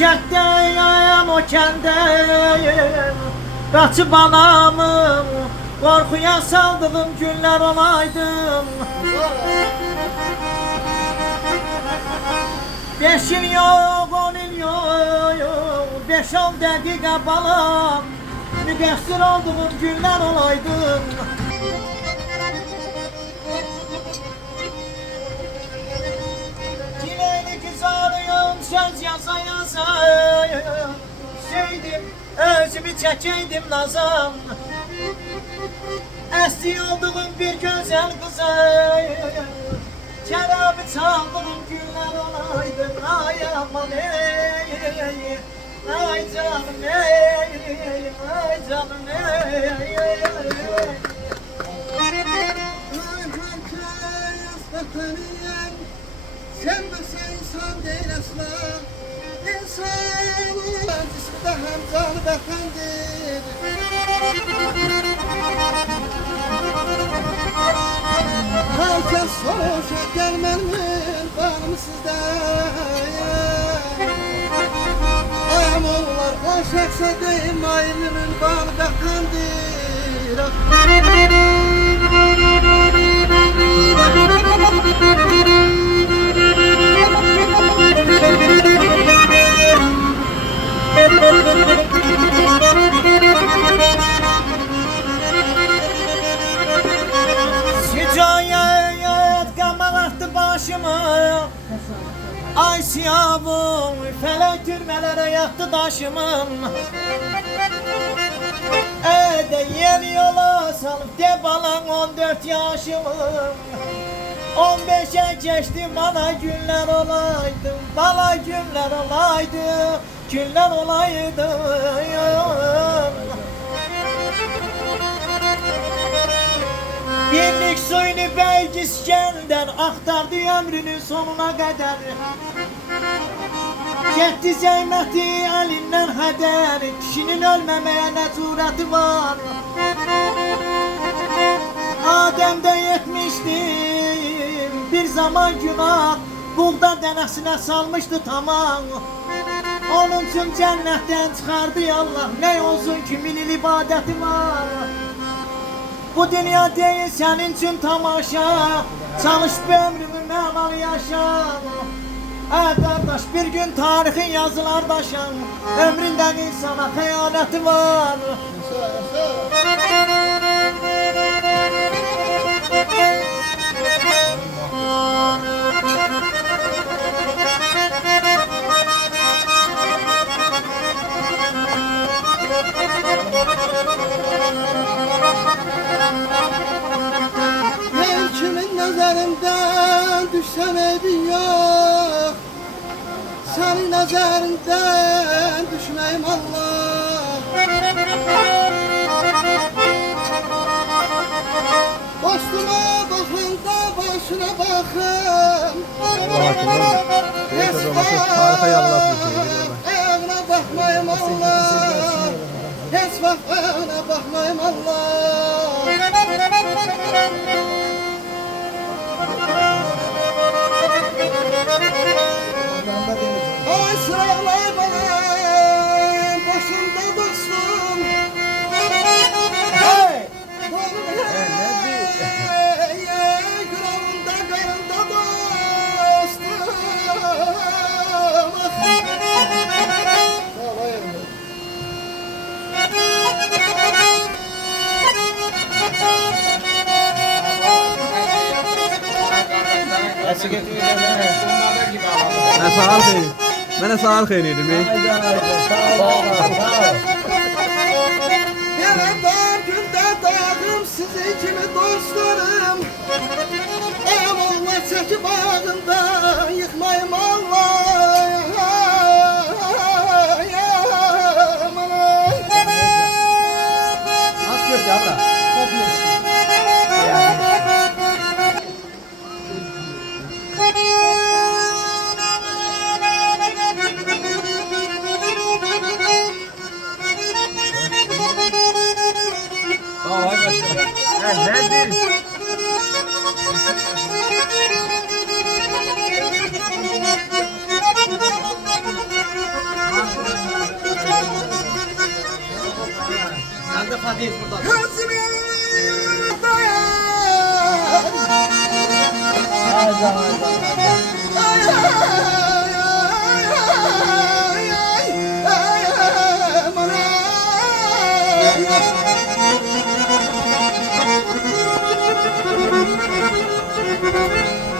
Kentteyim o kentteyim, kaçıp anamım, korkuya saldığım günler olaydım. 5 yıl yok, 10 yıl yok, 5-10 dakika bala müqəssir olduğum günler olaydım. Dileyli kızarıyım, söz yaza yaza, sevdim, özümü çəkeydim nazam. Əsli olduğum bir güzel kıza, şərabı çaldığım günler olaydı. Ay aman ey, ay canım ey, ay canım ey. Sen mesela insan değil asla. İnsanın cismi de hem canı da efendir. Herkes soruşa gelmenin var mı sizde? Ayam oğullar konşaksa deyim ayrının bağlı da efendir. Şikayet qamaraqdı başımı, ay siyabım, felək türmələrə yatdı daşımım. De yeni yola salıp de balan 14 yaşımım. 15'e geçtim, bana günler olaydı, bana günler olaydı, günler olaydı. Birlik suyunu Belgisken'den aktardı ömrünün sonuna kadar. Getdi zəhməti əlindən hədər, kişinin ölməməyə nə cürəti var. Adəmdə yetmişdim bir zaman günah, buğda dənəsinə salmışdı tamam. Onun üçün cənnətdən çıxardı Allah, nə olsun ki min il ibadəti var. Bu dünya deyil sənin üçün tamaşa, çalış bu ömrümü mənalı yaşa. Kardeş bir gün tarihin yazılar daşan, ömründen insana xəyanəti var. Her kimin nazarından düşsen eydin yok. Senin nazarından düşmeyim Allah. Dostuma bakın da başına bakın. Ayağına bakmayım Allah. Hiç bak ayağına bakmayım Allah. Ay sıralay bana başımda dostum. Hey! Gravında karında dostum. Mənə sağır xeyir edim. Yaradan günde dağım sizi kimi dostlarım. Ev olmaz çeki bağında yıkmayım Allah. Nasıl kötü abla? Nedir? defa değil burada. Gözüne dayan. Hayda hayda. Ay ay ay ay ay aman ay.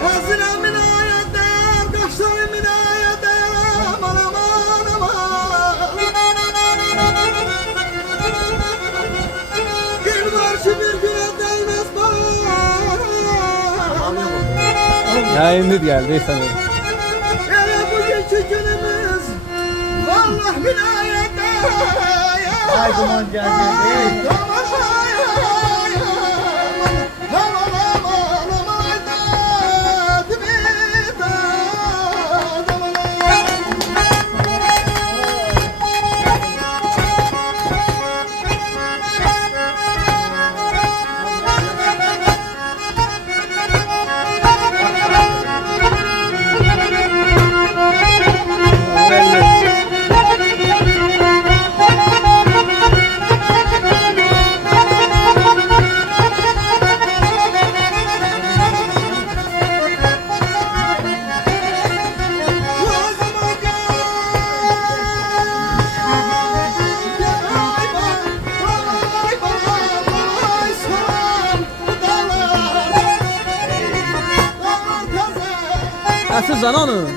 Gözüne minaya dayan, kaşları minaya dayan aman aman aman. Bir başı bir güne değmez bana. Yayınlı geldi sana. Hele bugünkü günümüz vallah minayete. Ay duman geldi. Asıl sana onu.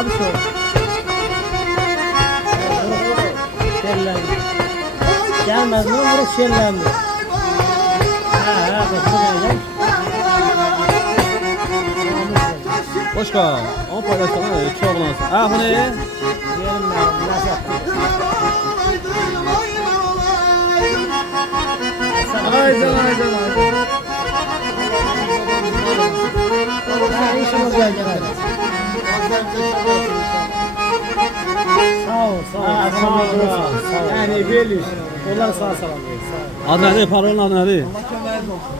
Abi sor. Şellendi. Gelmez mi? Burası şellendi. Ha, bekle. Boş kal. Ama paylaşsana da çok olansın. Ah bu ne? Diyelim ben nasıl yaptım? Aydan aydan aydan. Ha, işimiz var gene. Sağ ol, sağ ol. Sağ ol. Yani böyle. Onlar sağ salam. Sağ ol. Adı ne? Paranın adı ne?